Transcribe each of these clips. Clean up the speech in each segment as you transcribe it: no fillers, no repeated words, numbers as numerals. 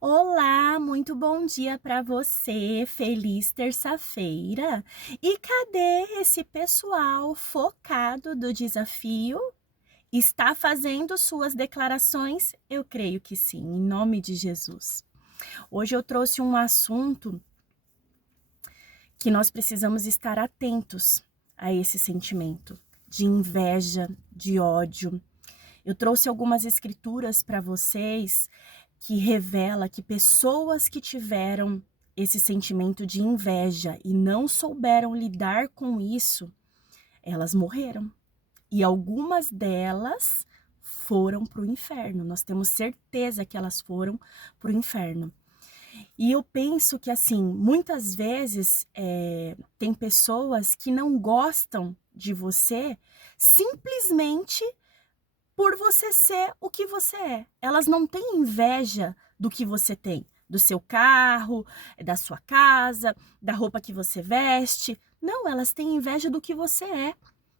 Olá, muito bom dia para você. Feliz terça-feira. E cadê esse pessoal focado do desafio? Está fazendo suas declarações? Eu creio que sim, em nome de Jesus. Hoje eu trouxe um assunto que nós precisamos estar atentos a esse sentimento de inveja, de ódio. Eu trouxe algumas escrituras para vocês que revela que pessoas que tiveram esse sentimento de inveja e não souberam lidar com isso, elas morreram. E algumas delas foram para o inferno. Nós temos certeza que elas foram para o inferno. E eu penso que, assim, muitas vezes tem pessoas que não gostam de você simplesmente por você ser o que você é. Elas não têm inveja do que você tem, do seu carro, da sua casa, da roupa que você veste. Não, elas têm inveja do que você é.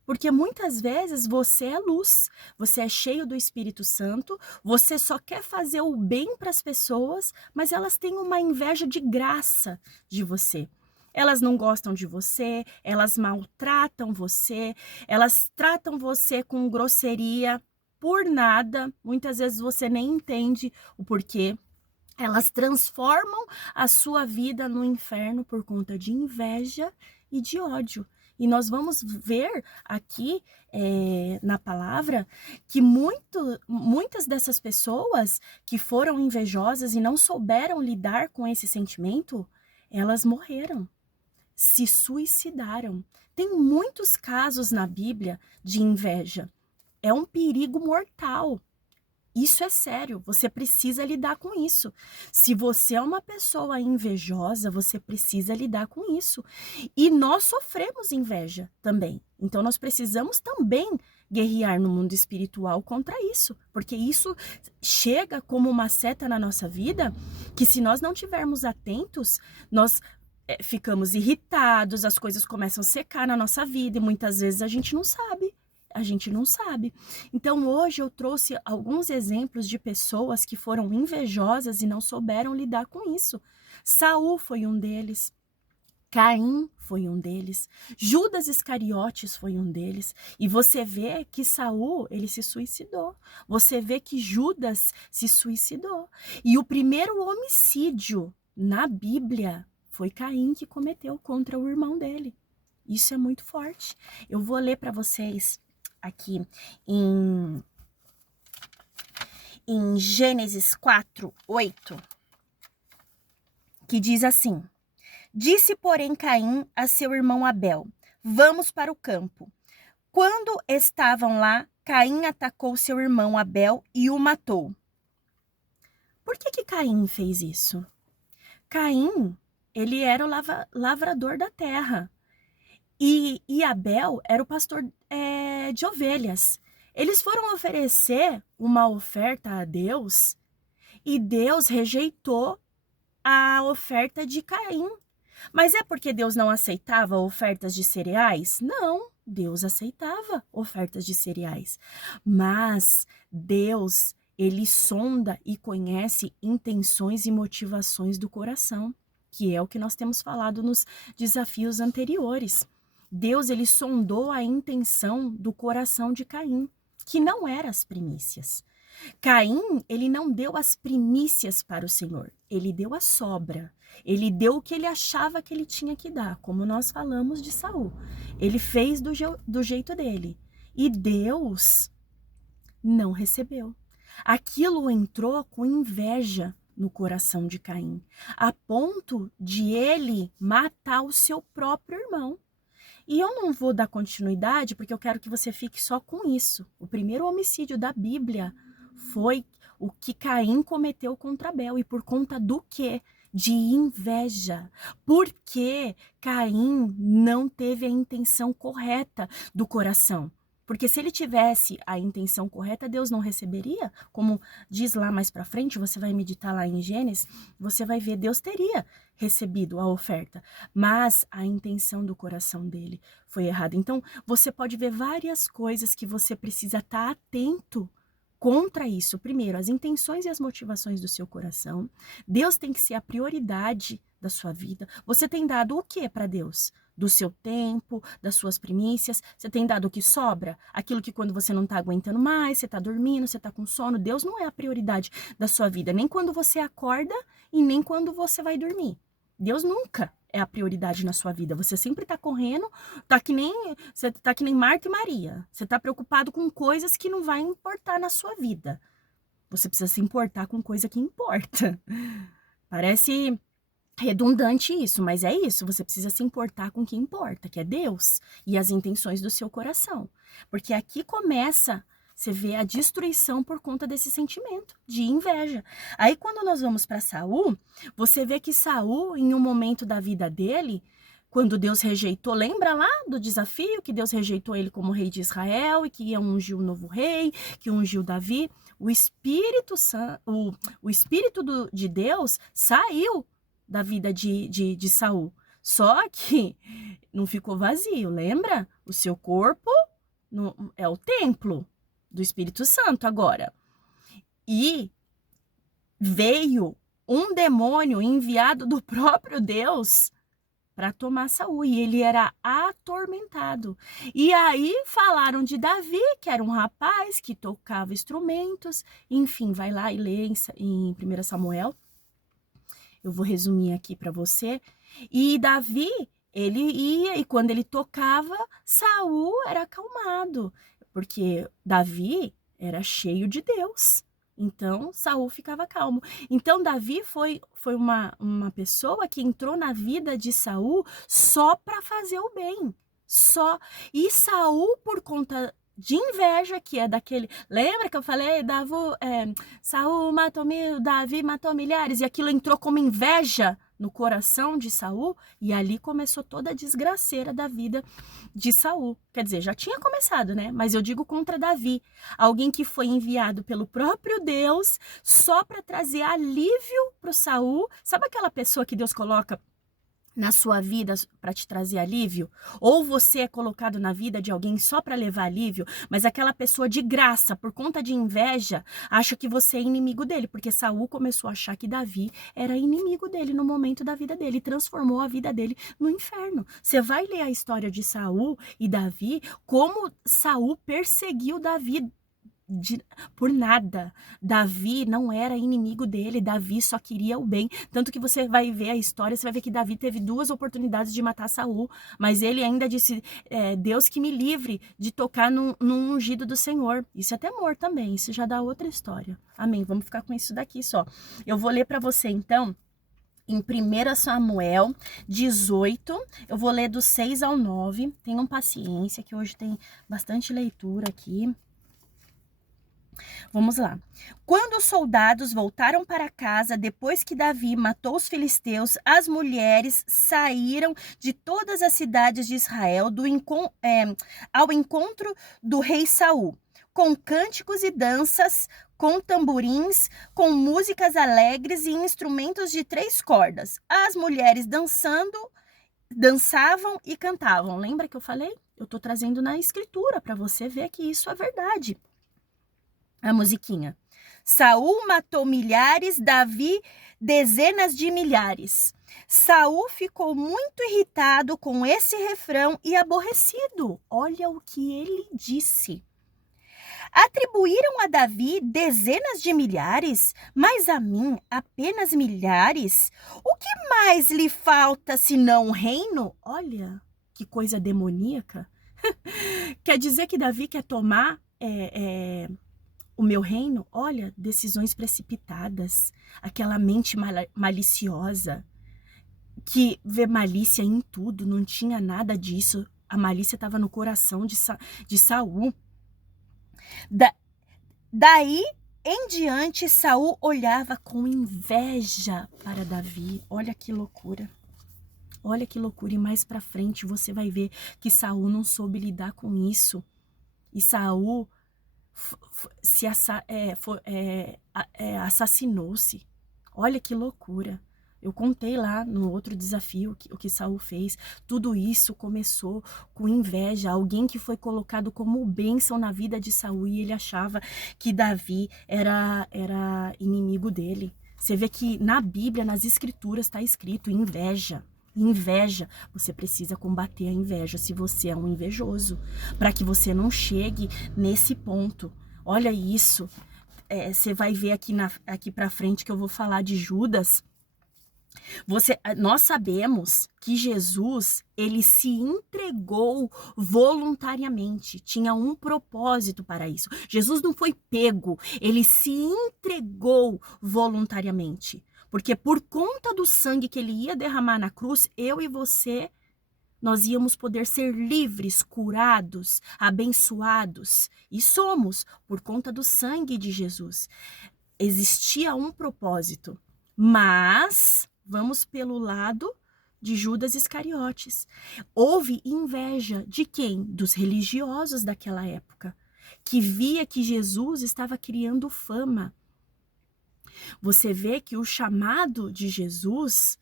Porque muitas vezes você é luz, você é cheio do Espírito Santo, você só quer fazer o bem para as pessoas, mas elas têm uma inveja de graça de você. Elas não gostam de você, elas maltratam você, elas tratam você com grosseria por nada, muitas vezes você nem entende o porquê. Elas transformam a sua vida no inferno por conta de inveja e de ódio. E nós vamos ver aqui na palavra que muitas dessas pessoas que foram invejosas e não souberam lidar com esse sentimento, elas morreram, se suicidaram. Tem muitos casos na Bíblia de inveja. É um perigo mortal. Isso é sério, você precisa lidar com isso. Se você é uma pessoa invejosa, você precisa lidar com isso. E nós sofremos inveja também. Então nós precisamos também guerrear no mundo espiritual contra isso, porque isso chega como uma seta na nossa vida, que se nós não tivermos atentos, nós ficamos irritados, as coisas começam a secar na nossa vida e muitas vezes a gente não sabe. A gente não sabe. Então hoje eu trouxe alguns exemplos de pessoas que foram invejosas e não souberam lidar com isso. Saul foi um deles. Caim foi um deles. Judas Iscariotes foi um deles. E você vê que Saul, ele se suicidou. Você vê que Judas se suicidou. E o primeiro homicídio na Bíblia foi Caim que cometeu contra o irmão dele. Isso é muito forte. Eu vou ler para vocês aqui em Gênesis 4:8, que diz assim: Disse, porém, Caim a seu irmão Abel: Vamos para o campo. Quando estavam lá, Caim atacou seu irmão Abel e o matou. Por que Caim fez isso? Caim, ele era o lavrador da terra. E Abel era o pastor de ovelhas. Eles foram oferecer uma oferta a Deus e Deus rejeitou a oferta de Caim. Mas é porque Deus não aceitava ofertas de cereais? Não, Deus aceitava ofertas de cereais. Mas Deus, ele sonda e conhece intenções e motivações do coração, que é o que nós temos falado nos desafios anteriores. Deus, ele sondou a intenção do coração de Caim, que não eram as primícias. Caim, ele não deu as primícias para o Senhor, ele deu a sobra. Ele deu o que ele achava que ele tinha que dar, como nós falamos de Saul. Ele fez do jeito dele. E Deus não recebeu. Aquilo entrou com inveja no coração de Caim, a ponto de ele matar o seu próprio irmão. E eu não vou dar continuidade, porque eu quero que você fique só com isso. O primeiro homicídio da Bíblia foi o que Caim cometeu contra Abel. E por conta do quê? De inveja. Porque Caim não teve a intenção correta do coração. Porque se ele tivesse a intenção correta, Deus não receberia. Como diz lá mais para frente, você vai meditar lá em Gênesis, você vai ver, Deus teria recebido a oferta. Mas a intenção do coração dele foi errada. Então, você pode ver várias coisas que você precisa estar atento contra isso. Primeiro, as intenções e as motivações do seu coração. Deus tem que ser a prioridade da sua vida. Você tem dado o que para Deus? Do seu tempo, das suas primícias? Você tem dado o que sobra? Aquilo que quando você não está aguentando mais, você está dormindo, você está com sono. Deus não é a prioridade da sua vida, nem quando você acorda e nem quando você vai dormir. Deus nunca é a prioridade na sua vida. Você sempre está correndo, você tá que nem Marta e Maria. Você está preocupado com coisas que não vai importar na sua vida. Você precisa se importar com coisa que importa. Parece redundante isso, mas é isso. Você precisa se importar com o que importa, que é Deus e as intenções do seu coração. Porque aqui começa, você vê a destruição por conta desse sentimento de inveja. Aí quando nós vamos para Saul, você vê que Saul, em um momento da vida dele, quando Deus rejeitou, lembra lá do desafio que Deus rejeitou ele como rei de Israel e que ia ungir o novo rei, que ungiu Davi? O Espírito de Deus saiu da vida de Saul. Só que não ficou vazio, lembra? O seu corpo é o templo do Espírito Santo agora. E veio um demônio enviado do próprio Deus para tomar Saul, e ele era atormentado. E aí falaram de Davi, que era um rapaz que tocava instrumentos. Enfim, vai lá e lê em 1 Samuel. Eu vou resumir aqui para você. E Davi, ele ia e quando ele tocava, Saul era acalmado, porque Davi era cheio de Deus. Então, Saul ficava calmo. Então, Davi foi uma pessoa que entrou na vida de Saul só para fazer o bem. Só. E Saul, por conta de inveja, que é daquele... Lembra que eu falei? Saul matou mil, Davi matou milhares. E aquilo entrou como inveja no coração de Saul, e ali começou toda a desgraceira da vida de Saul. Quer dizer, já tinha começado, né? Mas eu digo contra Davi, alguém que foi enviado pelo próprio Deus só para trazer alívio para o Saul. Sabe aquela pessoa que Deus coloca na sua vida para te trazer alívio? Ou você é colocado na vida de alguém só para levar alívio, mas aquela pessoa de graça, por conta de inveja, acha que você é inimigo dele, porque Saul começou a achar que Davi era inimigo dele no momento da vida dele, e transformou a vida dele no inferno. Você vai ler a história de Saul e Davi, como Saul perseguiu Davi por nada. Davi não era inimigo dele, Davi só queria o bem. Tanto que você vai ver a história, você vai ver que Davi teve 2 oportunidades de matar Saul, mas ele ainda disse, Deus que me livre de tocar no ungido do Senhor. Isso é temor também, isso já dá outra história. Amém, vamos ficar com isso daqui só. Eu vou ler para você então, em 1 Samuel 18, eu vou ler do 6 ao 9, tenham paciência que hoje tem bastante leitura aqui. Vamos lá. Quando os soldados voltaram para casa, depois que Davi matou os filisteus, as mulheres saíram de todas as cidades de Israel ao encontro do rei Saul, com cânticos e danças, com tamborins, com músicas alegres e instrumentos de 3 cordas. As mulheres dançavam e cantavam. Lembra que eu falei? Eu estou trazendo na escritura para você ver que isso é verdade. A musiquinha. Saul matou milhares, Davi dezenas de milhares. Saul ficou muito irritado com esse refrão e aborrecido. Olha o que ele disse. Atribuíram a Davi dezenas de milhares, mas a mim apenas milhares? O que mais lhe falta senão um reino? Olha, que coisa demoníaca. Quer dizer que Davi quer tomar o meu reino? Olha, decisões precipitadas, aquela mente maliciosa, que vê malícia em tudo, não tinha nada disso. A malícia estava no coração de Saul. Daí em diante, Saul olhava com inveja para Davi. Olha que loucura. Olha que loucura. E mais para frente você vai ver que Saul não soube lidar com isso. E Saul assassinou-se. Olha que loucura. Eu contei lá no outro desafio o que Saul fez. Tudo isso começou com inveja. Alguém que foi colocado como bênção na vida de Saul e ele achava que Davi era inimigo dele. Você vê que na Bíblia, nas escrituras, está escrito inveja. Inveja, você precisa combater a inveja se você é um invejoso, para que você não chegue nesse ponto. Olha isso, você vai ver aqui para frente que eu vou falar de Judas. Nós sabemos que Jesus, ele se entregou voluntariamente, tinha um propósito para isso. Jesus não foi pego, ele se entregou voluntariamente. Porque por conta do sangue que ele ia derramar na cruz, eu e você, nós íamos poder ser livres, curados, abençoados. E somos, por conta do sangue de Jesus. Existia um propósito, mas vamos pelo lado de Judas Iscariotes. Houve inveja de quem? Dos religiosos daquela época, que via que Jesus estava criando fama. Você vê que o chamado de Jesus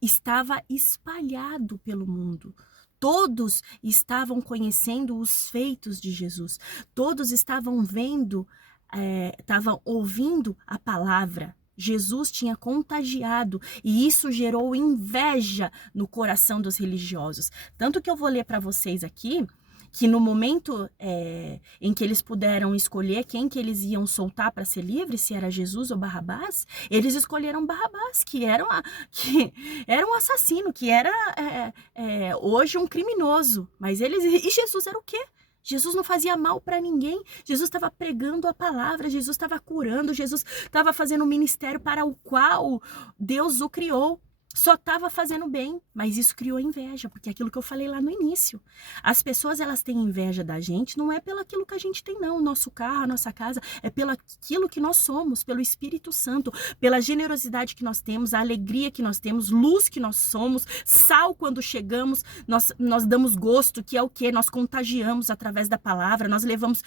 estava espalhado pelo mundo. Todos estavam conhecendo os feitos de Jesus. Todos estavam vendo, estavam ouvindo a palavra. Jesus tinha contagiado e isso gerou inveja no coração dos religiosos. Tanto que eu vou ler para vocês aqui que no momento em que eles puderam escolher quem que eles iam soltar para ser livre, se era Jesus ou Barrabás, eles escolheram Barrabás, que era um assassino, que era hoje um criminoso. Mas e Jesus era o quê? Jesus não fazia mal para ninguém. Jesus estava pregando a palavra, Jesus estava curando, Jesus estava fazendo um ministério para o qual Deus o criou. Só estava fazendo bem, mas isso criou inveja, porque é aquilo que eu falei lá no início. As pessoas, elas têm inveja da gente, não é pelo aquilo que a gente tem, não. O nosso carro, a nossa casa, é pelo aquilo que nós somos, pelo Espírito Santo, pela generosidade que nós temos, a alegria que nós temos, luz que nós somos, sal quando chegamos, nós damos gosto, que é o quê? Nós contagiamos através da palavra, nós levamos...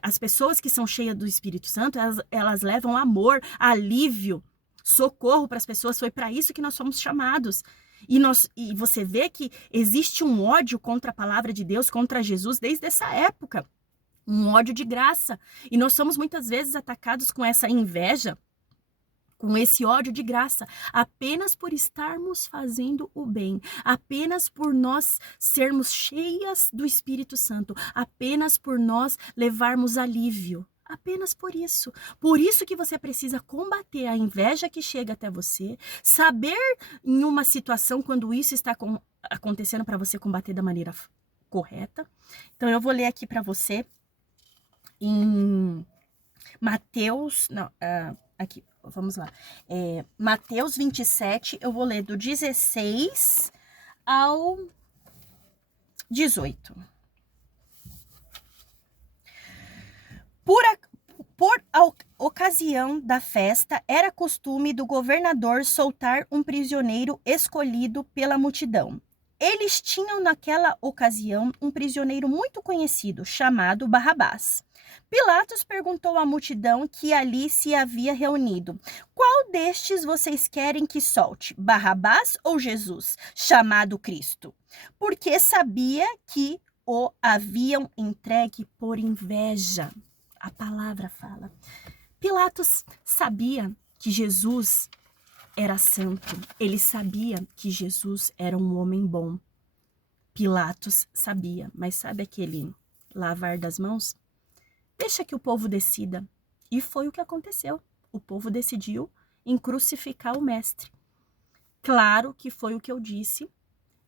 as pessoas que são cheias do Espírito Santo, elas levam amor, alívio, socorro para as pessoas. Foi para isso que nós fomos chamados. E você vê que existe um ódio contra a palavra de Deus, contra Jesus, desde essa época. Um ódio de graça. E nós somos muitas vezes atacados com essa inveja, com esse ódio de graça, apenas por estarmos fazendo o bem, apenas por nós sermos cheias do Espírito Santo, apenas por nós levarmos alívio. Apenas por isso. Por isso que você precisa combater a inveja que chega até você, saber em uma situação quando isso está acontecendo para você combater da maneira correta. Então eu vou ler aqui para você em Mateus, não, aqui, vamos lá. Mateus 27, eu vou ler do 16 ao 18. Por ocasião da festa, era costume do governador soltar um prisioneiro escolhido pela multidão. Eles tinham naquela ocasião um prisioneiro muito conhecido, chamado Barrabás. Pilatos perguntou à multidão que ali se havia reunido: qual destes vocês querem que solte, Barrabás ou Jesus, chamado Cristo? Porque sabia que o haviam entregue por inveja. A palavra fala. Pilatos sabia que Jesus era santo. Ele sabia que Jesus era um homem bom. Pilatos sabia, mas sabe aquele lavar das mãos? Deixa que o povo decida. E foi o que aconteceu. O povo decidiu em crucificar o mestre. Claro que foi o que eu disse.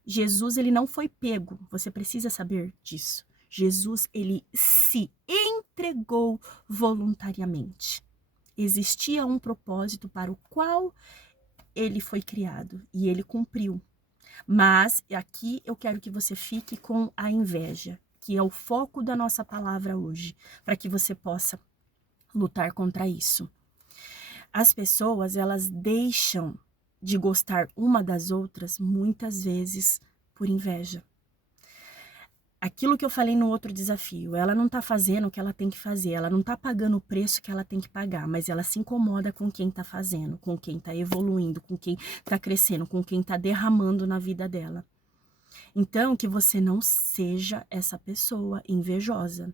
Jesus, ele não foi pego. Você precisa saber disso. Jesus, ele se entregou voluntariamente. Existia um propósito para o qual ele foi criado e ele cumpriu. Mas aqui eu quero que você fique com a inveja, que é o foco da nossa palavra hoje, para que você possa lutar contra isso. As pessoas, elas deixam de gostar uma das outras muitas vezes por inveja. aquilo que eu falei no outro desafio, ela não tá fazendo o que ela tem que fazer, ela não tá pagando o preço que ela tem que pagar, mas ela se incomoda com quem tá fazendo, com quem tá evoluindo, com quem tá crescendo, com quem tá derramando na vida dela. Então, que você não seja essa pessoa invejosa.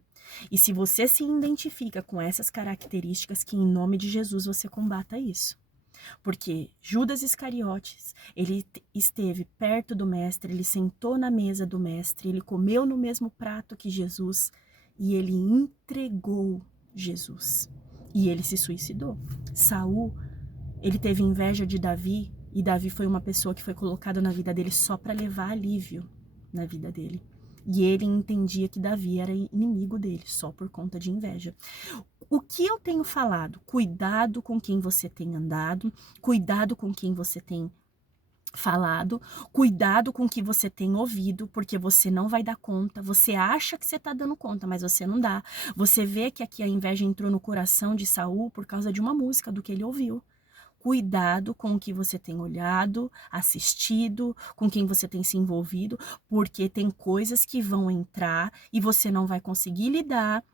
E se você se identifica com essas características, que em nome de Jesus você combata isso. Porque Judas Iscariotes, ele esteve perto do mestre, ele sentou na mesa do mestre, ele comeu no mesmo prato que Jesus e ele entregou Jesus. E ele se suicidou. Saul, ele teve inveja de Davi e Davi foi uma pessoa que foi colocada na vida dele só para levar alívio na vida dele. E ele entendia que Davi era inimigo dele, só por conta de inveja. O que eu tenho falado? Cuidado com quem você tem andado, cuidado com quem você tem falado, cuidado com o que você tem ouvido, porque você não vai dar conta, você acha que você está dando conta, mas você não dá. Você vê que aqui a inveja entrou no coração de Saul por causa de uma música, do que ele ouviu. Cuidado com o que você tem olhado, assistido, com quem você tem se envolvido, porque tem coisas que vão entrar e você não vai conseguir lidar.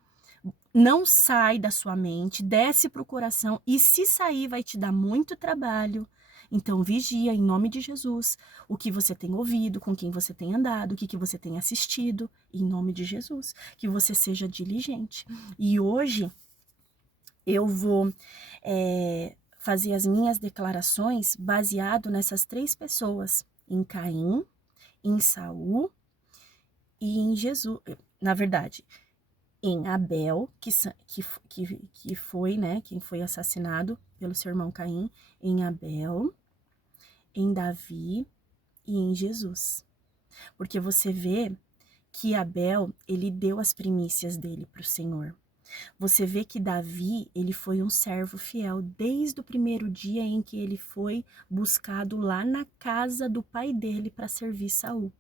Não sai da sua mente, desce para o coração e se sair vai te dar muito trabalho. Então vigia em nome de Jesus o que você tem ouvido, com quem você tem andado, o que você tem assistido, em nome de Jesus, que você seja diligente. E hoje eu vou fazer as minhas declarações baseado nessas 3 pessoas, em Caim, em Saul e em Jesus. Na verdade, em Abel, que foi, né, quem foi assassinado pelo seu irmão Caim, em Abel, em Davi e em Jesus. Porque você vê que Abel, ele deu as primícias dele para o Senhor. Você vê que Davi, ele foi um servo fiel desde o primeiro dia em que ele foi buscado lá na casa do pai dele para servir Saul.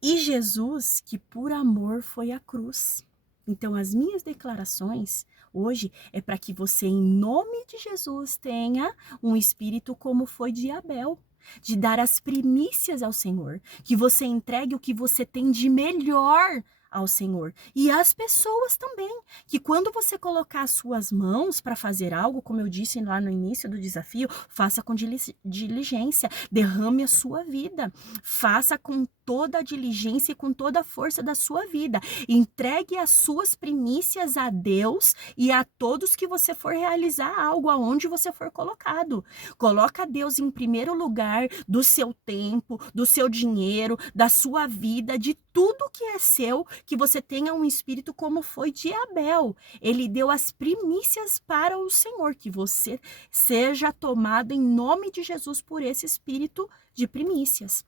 E Jesus, que por amor foi à cruz. Então, as minhas declarações hoje é para que você, em nome de Jesus, tenha um espírito como foi de Abel, de dar as primícias ao Senhor, que você entregue o que você tem de melhor ao Senhor. E as pessoas também, que quando você colocar as suas mãos para fazer algo, como eu disse lá no início do desafio, faça com diligência, derrame a sua vida, faça com toda a diligência e com toda a força da sua vida. Entregue as suas primícias a Deus e a todos que você for realizar algo, aonde você for colocado. Coloca Deus em primeiro lugar do seu tempo, do seu dinheiro, da sua vida, de tudo que é seu, que você tenha um espírito como foi de Abel. Ele deu as primícias para o Senhor, que você seja tomado em nome de Jesus por esse espírito de primícias.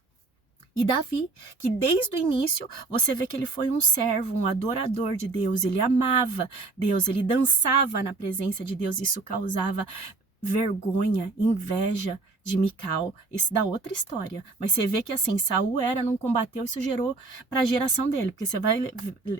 E Davi, que desde o início você vê que ele foi um servo, um adorador de Deus, ele amava Deus, ele dançava na presença de Deus, isso causava vergonha, inveja de Mical, isso dá outra história, mas você vê que assim, Saul não combateu, isso gerou para a geração dele, porque você vai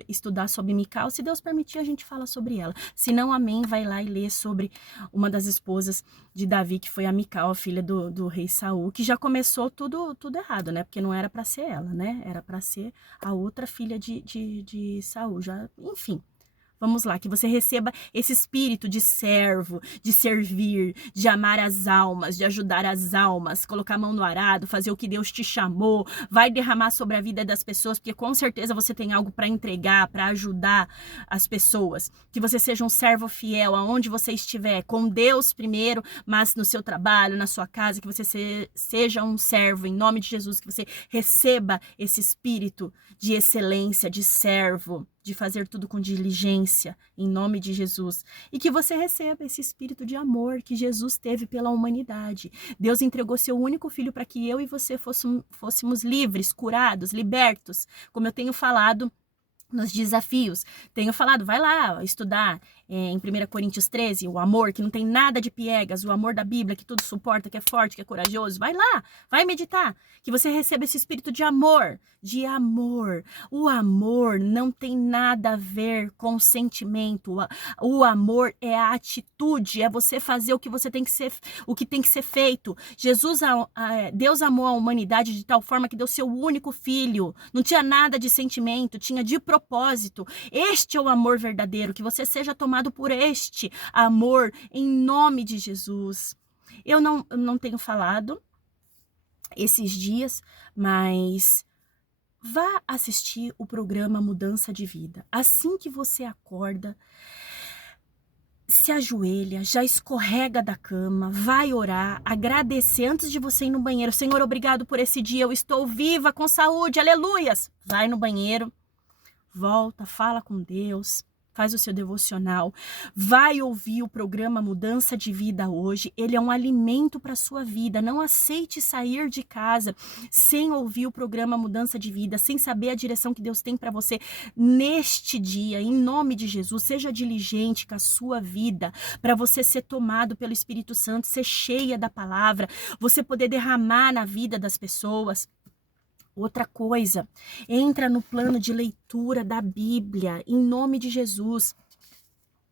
estudar sobre Mical, se Deus permitir a gente fala sobre ela, se não, amém, vai lá e lê sobre uma das esposas de Davi, que foi a Mical, a filha do rei Saul, que já começou tudo errado, né, porque não era para ser ela, né, era para ser a outra filha de Saul, já, enfim. Vamos lá, que você receba esse espírito de servo, de servir, de amar as almas, de ajudar as almas, colocar a mão no arado, fazer o que Deus te chamou, vai derramar sobre a vida das pessoas, porque com certeza você tem algo para entregar, para ajudar as pessoas. Que você seja um servo fiel aonde você estiver, com Deus primeiro, mas no seu trabalho, na sua casa, que você seja um servo, em nome de Jesus, que você receba esse espírito de excelência, de servo, de fazer tudo com diligência, em nome de Jesus. E que você receba esse espírito de amor que Jesus teve pela humanidade. Deus entregou seu único filho para que eu e você fôssemos livres, curados, libertos. Como eu tenho falado nos desafios, tenho falado, vai lá estudar em 1 Coríntios 13, o amor que não tem nada de piegas, o amor da Bíblia que tudo suporta, que é forte, que é corajoso. Vai lá, vai meditar, que você receba esse espírito de amor, de amor. O amor não tem nada a ver com sentimento. O amor é a atitude, é você fazer o que você tem que ser, o que tem que ser feito. Deus amou a humanidade de tal forma que deu seu único filho. Não tinha nada de sentimento, tinha de propósito. Este é o amor verdadeiro, que você seja tomado por este amor em nome de Jesus. Eu não tenho falado esses dias, mas vá assistir o programa Mudança de Vida. Assim que você acorda, se ajoelha, já escorrega da cama, vai orar, agradecer antes de você ir no banheiro. Senhor, obrigado por esse dia, eu estou viva, com saúde, aleluias. Vai no banheiro, volta, fala com Deus, faz o seu devocional, vai ouvir o programa Mudança de Vida hoje. Ele é um alimento para a sua vida. Não aceite sair de casa sem ouvir o programa Mudança de Vida, sem saber a direção que Deus tem para você neste dia. Em nome de Jesus, seja diligente com a sua vida, para você ser tomado pelo Espírito Santo, ser cheia da palavra, você poder derramar na vida das pessoas. Outra coisa, entra no plano de leitura da Bíblia, em nome de Jesus.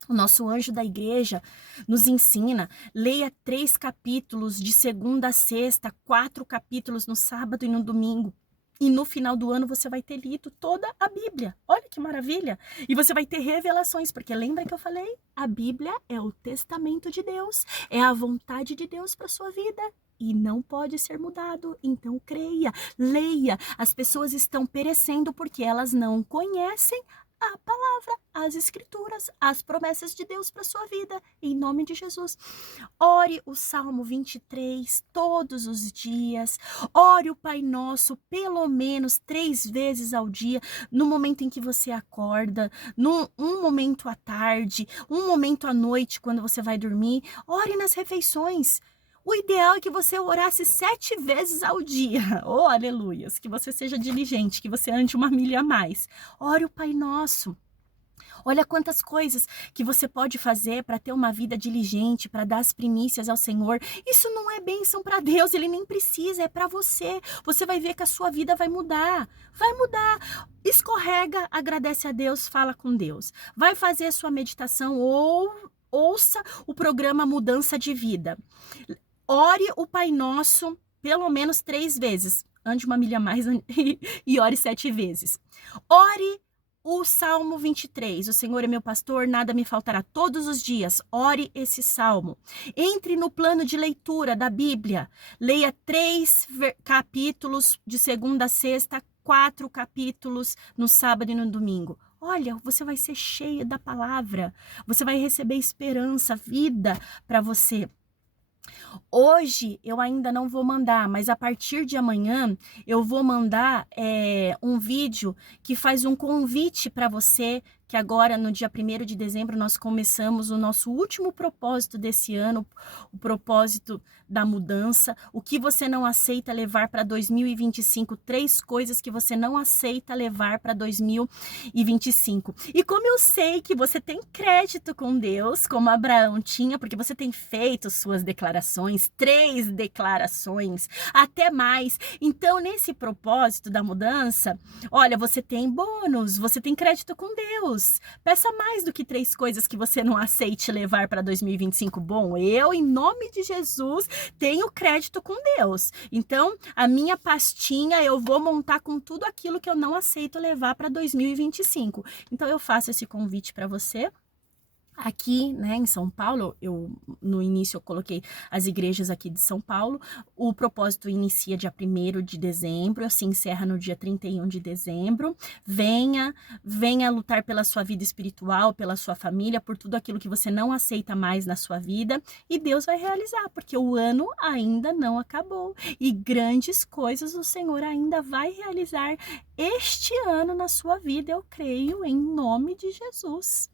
O nosso anjo da igreja nos ensina, leia 3 capítulos de segunda a sexta, 4 capítulos no sábado e no domingo. E no final do ano você vai ter lido toda a Bíblia. Olha que maravilha! E você vai ter revelações, porque lembra que eu falei? A Bíblia é o testamento de Deus, é a vontade de Deus para sua vida. E não pode ser mudado, então creia, leia. As pessoas estão perecendo porque elas não conhecem a palavra, as escrituras, as promessas de Deus para sua vida, em nome de Jesus. Ore o Salmo 23 todos os dias, ore o Pai Nosso pelo menos 3 vezes ao dia, no momento em que você acorda, um momento à tarde, um momento à noite quando você vai dormir. Ore nas refeições. O ideal é que você orasse 7 vezes ao dia. Oh, aleluias! Que você seja diligente, que você ande 1 milha a mais. Ore o Pai Nosso. Olha quantas coisas que você pode fazer para ter uma vida diligente, para dar as primícias ao Senhor. Isso não é bênção para Deus, Ele nem precisa, é para você. Você vai ver que a sua vida vai mudar. Vai mudar. Escorrega, agradece a Deus, fala com Deus. Vai fazer a sua meditação ou ouça o programa Mudança de Vida. Ore o Pai Nosso pelo menos 3 vezes. Ande 1 milha a mais e ore 7 vezes. Ore o Salmo 23. O Senhor é meu pastor, nada me faltará. Todos os dias, ore esse salmo. Entre no plano de leitura da Bíblia. Leia 3 capítulos de segunda a sexta, 4 capítulos no sábado e no domingo. Olha, você vai ser cheia da palavra. Você vai receber esperança, vida para você. Hoje eu ainda não vou mandar, mas a partir de amanhã eu vou mandar um vídeo que faz um convite para você, que agora no dia 1º de dezembro nós começamos o nosso último propósito desse ano, o propósito da mudança. O que você não aceita levar para 2025, 3 coisas que você não aceita levar para 2025. E como eu sei que você tem crédito com Deus, como Abraão tinha, porque você tem feito suas declarações, 3 declarações, até mais. Então, nesse propósito da mudança, olha, você tem bônus, você tem crédito com Deus. Peça mais do que 3 coisas que você não aceite levar para 2025. Bom, eu, em nome de Jesus, tenho crédito com Deus. Então, a minha pastinha eu vou montar com tudo aquilo que eu não aceito levar para 2025. Então, eu faço esse convite para você. Aqui, né, em São Paulo, no início eu coloquei as igrejas aqui de São Paulo. O propósito inicia dia 1º de dezembro, se encerra no dia 31 de dezembro. Venha lutar pela sua vida espiritual, pela sua família, por tudo aquilo que você não aceita mais na sua vida. E Deus vai realizar, porque o ano ainda não acabou. E grandes coisas o Senhor ainda vai realizar este ano na sua vida, eu creio, em nome de Jesus.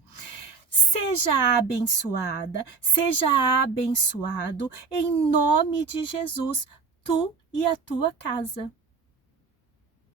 Seja abençoada, seja abençoado, em nome de Jesus, tu e a tua casa.